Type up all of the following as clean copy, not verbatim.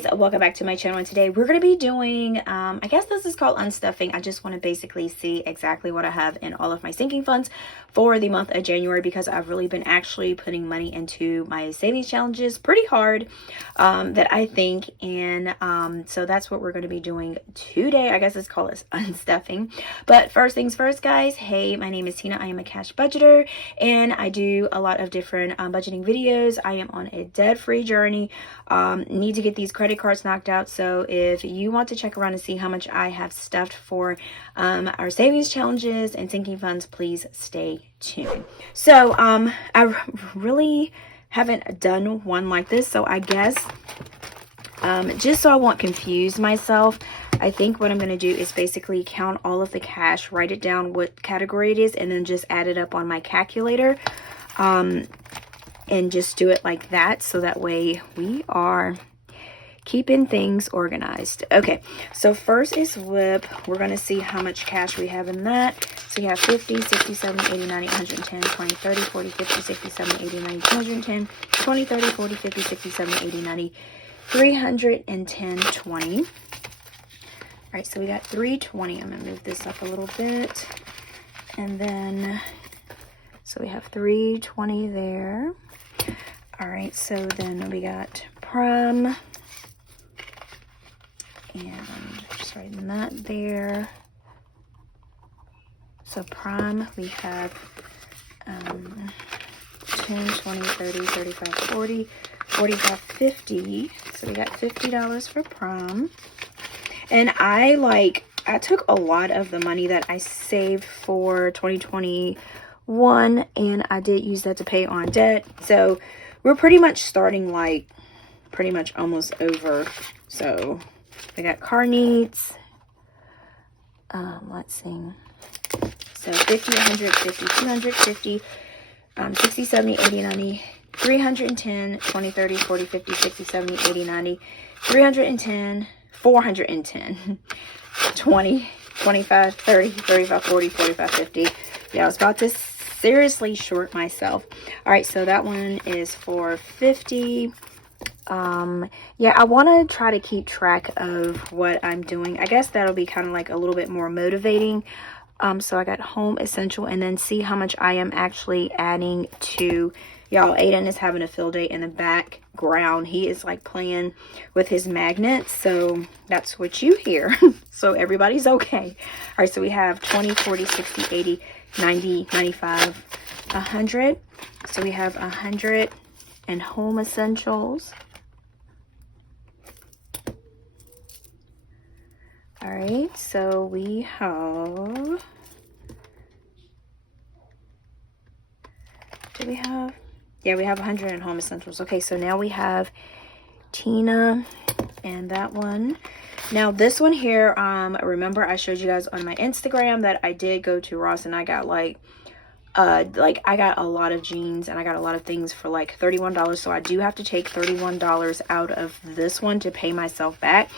guys, welcome back to my channel, and today we're going to be doing I guess this is called unstuffing. I just want to basically see exactly what I have in all of my sinking funds for the month of January, because I've really been actually putting money into my savings challenges pretty hard, that I think, and so that's what we're going to be doing today. I guess it's called unstuffing. But first things first, guys, hey, my name is Tina. I am a cash budgeter, and I do a lot of different budgeting videos. I am on a debt-free journey. Need to get these credit cards knocked out. So if you want to check around and see how much I have stuffed for our savings challenges and sinking funds, please stay tuned. So I really haven't done one like this, so I guess just so I won't confuse myself, I think what I'm going to do is basically count all of the cash, write it down what category it is, and then just add it up on my calculator, and just do it like that, so that way we are keeping things organized. Okay, so first is WIP. We're going to see how much cash we have in that. So you have 50, 60, 70, 80, 90, 110, 20, 30, 40, 50, 60, 70, 80, 90, 210, 20, 30, 40, 50, 60, 70, 80, 90, 310, 20. All right, so we got 320. I'm going to move this up a little bit. And then, so we have 320 there. All right, so then we got prom. And just writing that there. So prime, we have 10, 20, 30, 35, 40, 45, 50. So we got $50 for prom. And I took a lot of the money that I saved for 2021, and I did use that to pay on debt. So we're pretty much starting pretty much almost over. So we got car needs. Let's see. So 50, 150, 250, 60, 70, 80, 90, 310, 20, 30, 40, 50, 60, 70, 80, 90, 310, 410, 20, 25, 30, 35, 40, 45, 50. Yeah, I was about to seriously short myself. All right, so that one is for 50. Yeah, I want to try to keep track of what I'm doing. I guess that'll be kind of like a little bit more motivating. So I got home essential, and then see how much I am actually adding to, y'all. Aiden is having a field day in the background. He is like playing with his magnets, so that's what you hear. So everybody's okay. All right, so we have 20, 40, 60, 80, 90, 95, 100. So we have 100 in home essentials. All right, so we have, do we have, yeah, we have 100 in home essentials. Okay, so now we have Tina and that one. Now this one here, remember I showed you guys on my Instagram that I did go to Ross, and I got I got a lot of jeans, and I got a lot of things for like $31. So I do have to take $31 out of this one to pay myself back.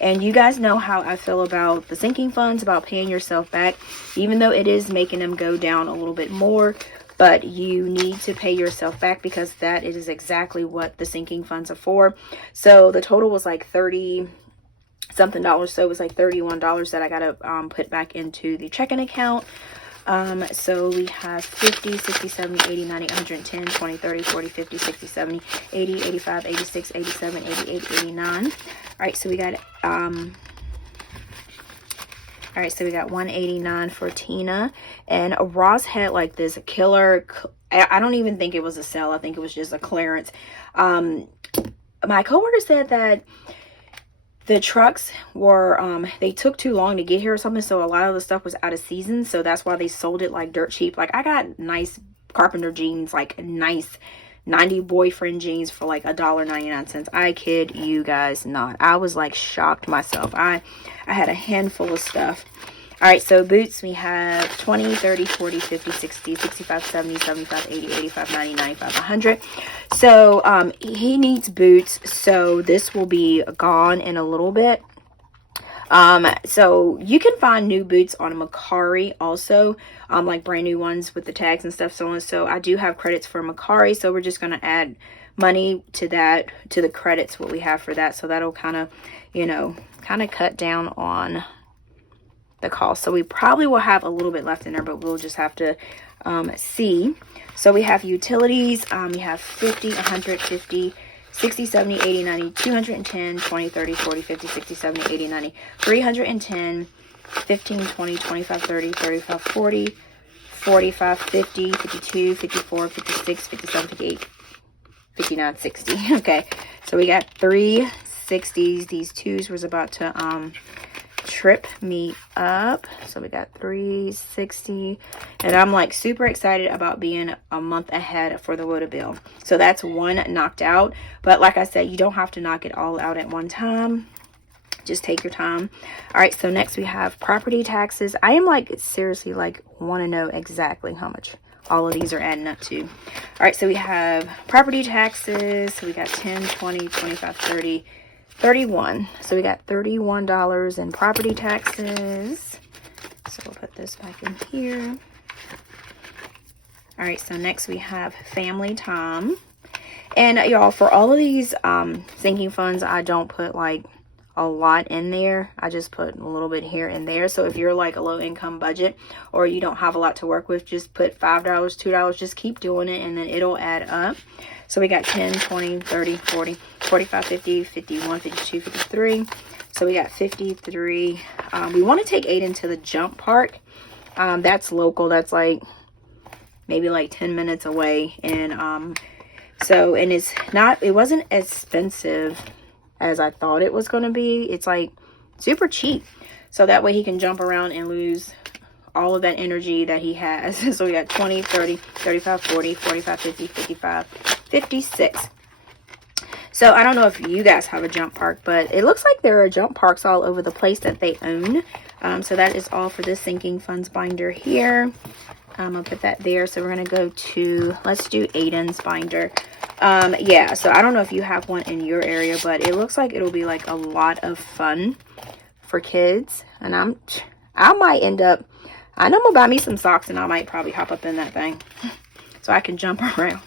And you guys know how I feel about the sinking funds, about paying yourself back, even though it is making them go down a little bit more. But you need to pay yourself back, because that is exactly what the sinking funds are for. So the total was like 30 something dollars. So it was like $31 that I got to put back into the checking account. So we have 50, 60, 70, 80, 90, 110, 20, 30, 40, 50, 60, 70, 80, 85, 86, 87, 88, 89. All right, so we got, all right, so we got 189 for Tina. And Ross had like this killer, I don't even think it was a sale. I think it was just a clearance. My coworker said that the trucks were, they took too long to get here or something, so a lot of the stuff was out of season, so that's why they sold it like dirt cheap. Like, I got nice carpenter jeans, like nice 90 boyfriend jeans for like $1.99. I kid you guys not. I was like shocked myself. I had a handful of stuff. All right, so boots, we have 20, 30, 40, 50, 60, 65, 70, 75, 80, 85, 90, 95, 100. So he needs boots, so this will be gone in a little bit. So you can find new boots on Mercari also, like brand new ones with the tags and stuff, so on. So I do have credits for Mercari, so we're just going to add money to that, to the credits, what we have for that. So that'll kind of, you know, kind of cut down on the cost. So we probably will have a little bit left in there, but we'll just have to see. So we have utilities. We have 50, 150, 60, 70, 80, 90, 210, 20, 30, 40, 50, 60, 70, 80, 90, 310, 15, 20, 25, 30, 35, 40, 45, 50, 52, 54, 56, 57, 58, 59, 60. Okay, so we got 3 60s. These 2s was about to trip me up. So we got 360, and I'm like super excited about being a month ahead for the water bill. So that's one knocked out, but like I said, you don't have to knock it all out at one time. Just take your time. All right, so next we have property taxes. I am like seriously like want to know exactly how much all of these are adding up to. All right, so we have property taxes. So we got 10, 20, 25, 30, 31. So we got $31 in property taxes. So we'll put this back in here. All right, so next we have family time. And y'all, for all of these sinking funds, I don't put like a lot in there. I just put a little bit here and there. So if you're like a low income budget or you don't have a lot to work with, just put $5, $2, just keep doing it, and then it'll add up. So we got 10, 20, 30, 40, 45, 50, 51, 52, 53. So we got 53. We want to take Aiden to the jump park. That's local. That's like maybe like 10 minutes away. And so, and it wasn't as expensive as I thought it was going to be. It's like super cheap. So that way he can jump around and lose all of that energy that he has. So we got 20, 30, 35, 40, 45, 50, 55, 56. So I don't know if you guys have a jump park, but it looks like there are jump parks all over the place that they own. So that is all for this sinking funds binder here. I'll put that there. So we're going to go to, let's do Aiden's binder. Yeah, so I don't know if you have one in your area, but it looks like it'll be like a lot of fun for kids. And I might end up, I know I'm gonna buy me some socks, and I might probably hop up in that thing so I can jump around.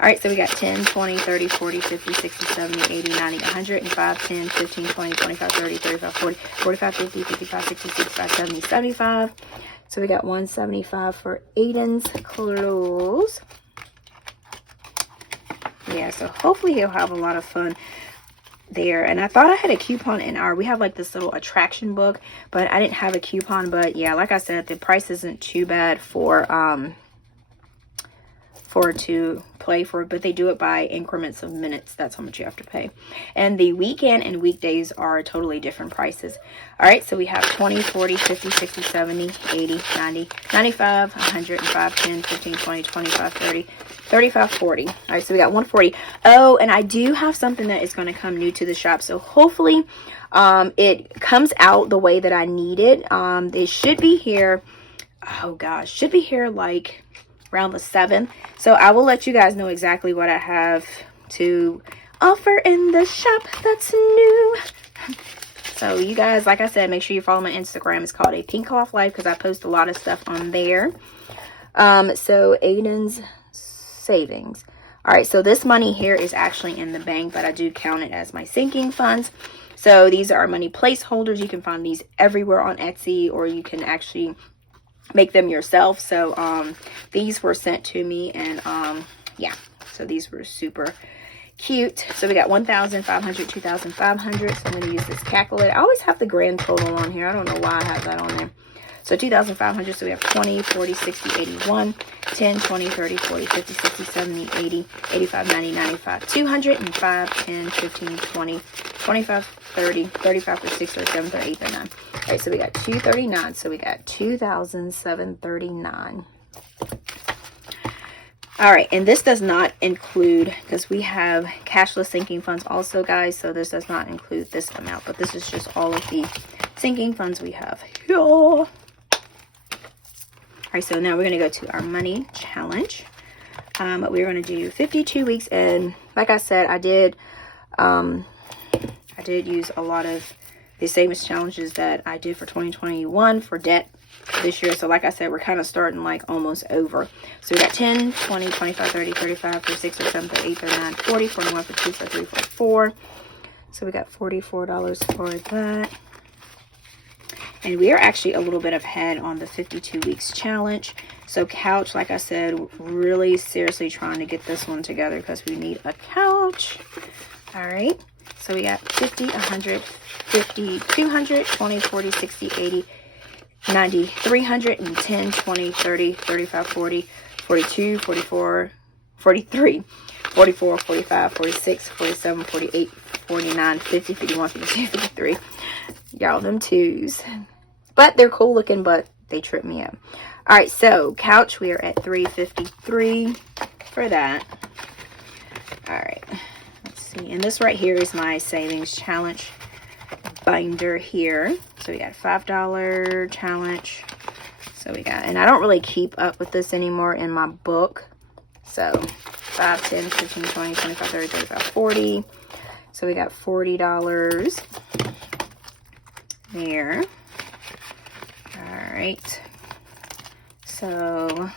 All right, so we got 10, 20, 30, 40, 50, 60, 70, 80, 90, 105, 10, 15, 20, 25, 30, 35, 40, 45, 50, 55, 60, 65, 70, 75. So we got 175 for Aiden's clothes. Yeah, so hopefully he'll have a lot of fun there. And I thought I had a coupon in we have like this little attraction book, but I didn't have a coupon. But yeah, like I said, the price isn't too bad for to play for, but they do it by increments of minutes. That's how much you have to pay. And the weekend and weekdays are totally different prices. All right, so we have 20, 40, 50, 60, 70, 80, 90, 95, 105, 10, 15, 20, 25, 30, 35, 40. All right, so we got 140. Oh, and I do have something that is going to come new to the shop. So hopefully it comes out the way that I need it. It should be here. Oh gosh, should be here like around the 7th. So I will let you guys know exactly what I have to offer in the shop that's new. So you guys, like I said, make sure you follow my Instagram. It's called Apinkeclothlife because I post a lot of stuff on there. So Aiden's savings. All right, so this money here is actually in the bank, but I do count it as my sinking funds. So these are money placeholders. You can find these everywhere on Etsy, or you can actually make them yourself. So these were sent to me, and yeah, so these were super cute. So we got 1,500, 2,500. So I'm going to use this calculator. I always have the grand total on here. I don't know why I have that on there. So 2,500. So we have 20, 40, 60, 81, 10, 20, 30, 40, 50, 60, 70, 80, 85, 90, 95, 205, 10, 15, 20, 25, 30, 35, 36, 37, 38, 39. All right, so we got 239. So we got 2,739. All right, and this does not include, because we have cashless sinking funds also, guys. So this does not include this amount, but this is just all of the sinking funds we have here. All right, so now we're going to go to our money challenge. We're going to do 52 weeks, and like I said, I did use a lot of the savings challenges that I did for 2021 for debt this year. So like I said, we're kind of starting like almost over. So we got 10, 20, 25, 30, 35, 36, 37, 38, 39, 40, 41, 42, 43, 44. So we got $44 for that. And we are actually a little bit ahead on the 52 weeks challenge. So couch, like I said, really seriously trying to get this one together because we need a couch. All right. So we got 50, 100, 50, 200, 20, 40, 60, 80, 90, 300, and 10, 20, 30, 35, 40, 42, 44, 43, 44, 45, 46, 47, 48, 49, 50, 51, 52, 53. Y'all, them twos. But they're cool looking, but they trip me up. All right, so couch, we are at $353 for that. All right, let's see. And this right here is my savings challenge binder here. So we got $5 challenge. So we got, and I don't really keep up with this anymore in my book. So 5, 10, 15, 20, 25, 30, 35, 40. So we got $40 there. All right. So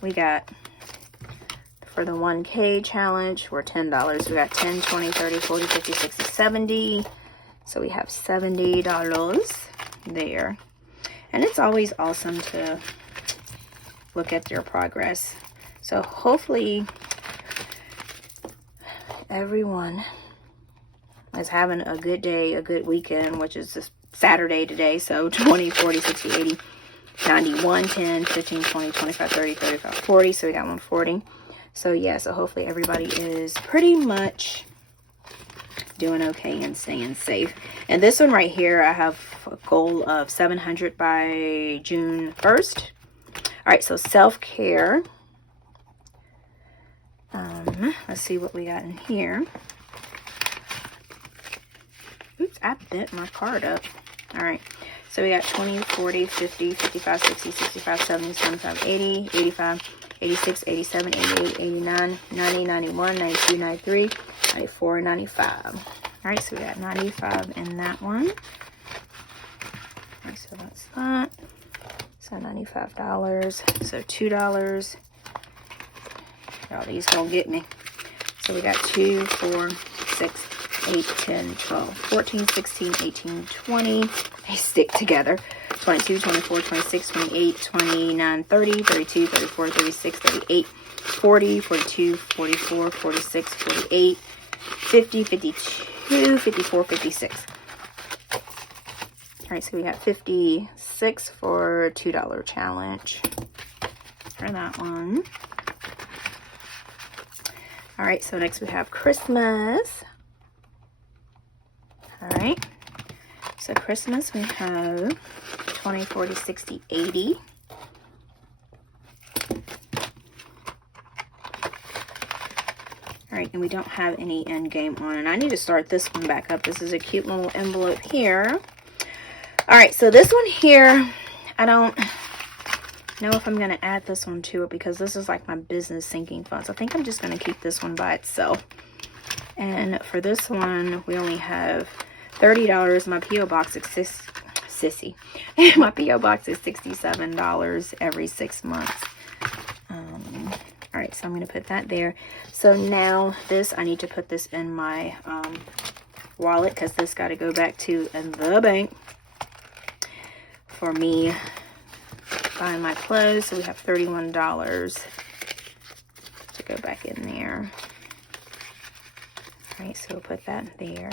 we got, for the 1K challenge, we're $10. We got 10, 20, 30, 40, 50, 60, 70. So we have $70 there. And it's always awesome to look at your progress. So hopefully everyone is having a good day, a good weekend, which is just Saturday today. So 20, 40, 60, 80, 90, 1, 10, 15, 20, 25, 30, 35, 40. So we got 140. So yeah, so hopefully everybody is pretty much doing okay and staying safe. And this one right here, I have a goal of 700 by June 1st. All right, so self-care. Let's see what we got in here. Oops, I bent my card up. All right, so we got 20, 40, 50, 55, 60, 65, 70, 75, 80, 85, 86, 87, 88, 89, 90, 91, 92, 93, 94, 95. All right, so we got 95 in that one. All right, so that's that. So $95. So $2. Y'all, these gonna get me. So we got 2, 4, 6, 8, 10, 12, 14, 16, 18, 20. They stick together. 22, 24, 26, 28, 29, 30, 32, 34, 36, 38, 40, 42, 44, 46, 48, 50, 52, 54, 56. All right, so we got 56 for $2 challenge for that one. All right, so next we have Christmas. All right, so Christmas we have 20, 40, 60, 80. All right, and we don't have any end game on, and I need to start this one back up. This is a cute little envelope here. All right, so this one here, I don't know if I'm going to add this one to it because this is like my business sinking funds. I think I'm just going to keep this one by itself. And for this one, we only have $30. My P.O. box is sissy. My P.O. box is $67 every 6 months. All right, so I'm going to put that there. So now this, I need to put this in my wallet because this got to go back to the bank for me buying my clothes. So we have $31 to go back in there. All right, so we'll put that there.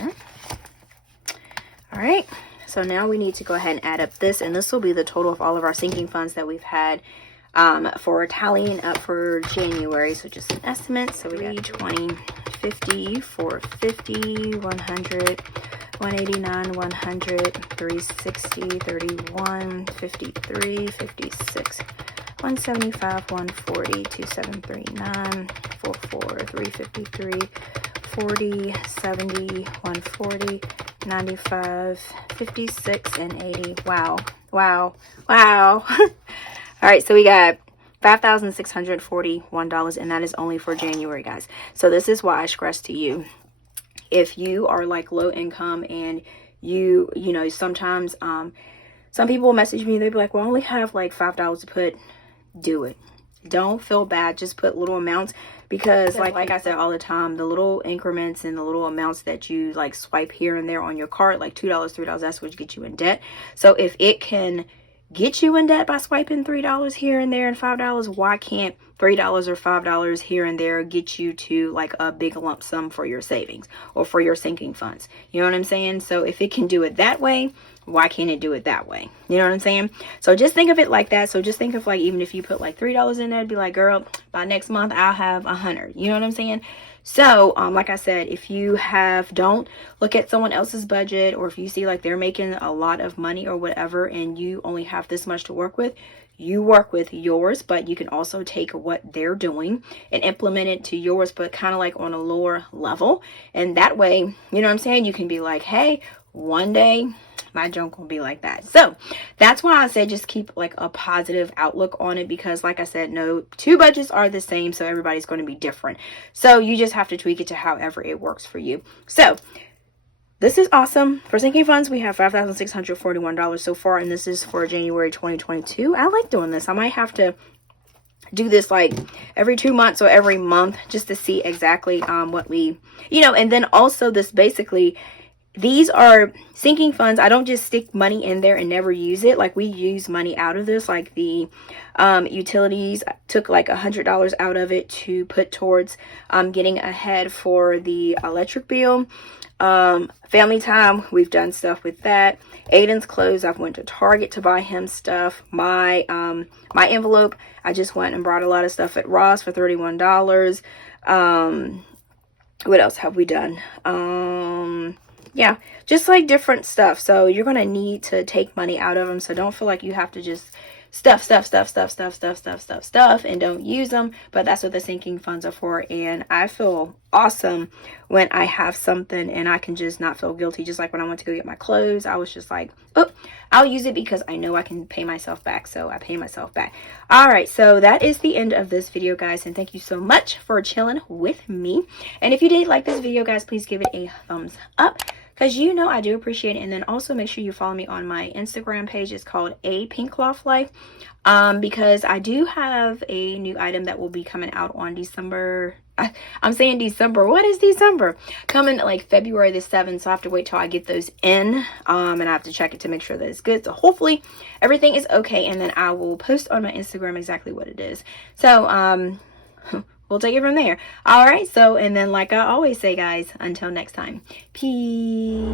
All right, so now we need to go ahead and add up this, and this will be the total of all of our sinking funds that we've had for tallying up for January. So just an estimate. So we got 20, 50, 450, 100, 189, 100, 360, 31, 53, 56, 175, 140, 2739, 44, 353, 40, 70, 140, 95, 56, and 80. Wow. Wow. Wow. All right, so we got $5,641, and that is only for January, guys. So this is why I stress to you, if you are like low income and you know, sometimes some people will message me, they'll be like, well, I only have like $5 to put. Do it. Don't feel bad. Just put little amounts, because like I said all the time, the little increments and the little amounts that you like swipe here and there on your card, like $2, $3, that's what gets you in debt. So if it can get you in debt by swiping $3 here and there and $5, why can't $3 or $5 here and there get you to like a big lump sum for your savings or for your sinking funds? You know what I'm saying? So if it can do it that way, why can't it do it that way? You know what I'm saying? So just think of it like that. So just think of like, even if you put like $3 in there, it'd be like, girl, by next month I'll have 100. You know what I'm saying? So like I said, if you don't look at someone else's budget, or if you see like they're making a lot of money or whatever and you only have this much to work with, you work with yours, but you can also take what they're doing and implement it to yours, but kind of like on a lower level. And that way, you know what I'm saying, you can be like, hey, one day my junk will be like that. So that's why I said just keep like a positive outlook on it, because like I said, no two budgets are the same, so everybody's going to be different. So you just have to tweak it to however it works for you. So this is awesome. For sinking funds, we have $5,641 so far, and this is for January 2022. I like doing this. I might have to do this like every 2 months or every month, just to see exactly what we, and then also this basically, these are sinking funds. I don't just stick money in there and never use it. Like we use money out of this, like the utilities. I took like $100 out of it to put towards getting ahead for the electric bill. Family time, we've done stuff with that. Aiden's clothes, I've went to Target to buy him stuff. My envelope, I just went and brought a lot of stuff at Ross for $31. What else have we done? Yeah, just like different stuff. So you're going to need to take money out of them. So don't feel like you have to just stuff and don't use them. But that's what the sinking funds are for. And I feel awesome when I have something and I can just not feel guilty. Just like when I went to go get my clothes, I was just like, oh, I'll use it because I know I can pay myself back. So I pay myself back. All right, so that is the end of this video, guys, and thank you so much for chilling with me. And if you did like this video, guys, please give it a thumbs up, because I do appreciate it. And then also make sure you follow me on my Instagram page. It's called Apinkeclothlife, because I do have a new item that will be coming out on December. I'm saying December. What is December? Coming like February the 7th. So I have to wait till I get those in. And I have to check it to make sure that it's good. So hopefully everything is okay. And then I will post on my Instagram exactly what it is. So, we'll take it from there. All right. So, and then like I always say, guys, until next time, peace.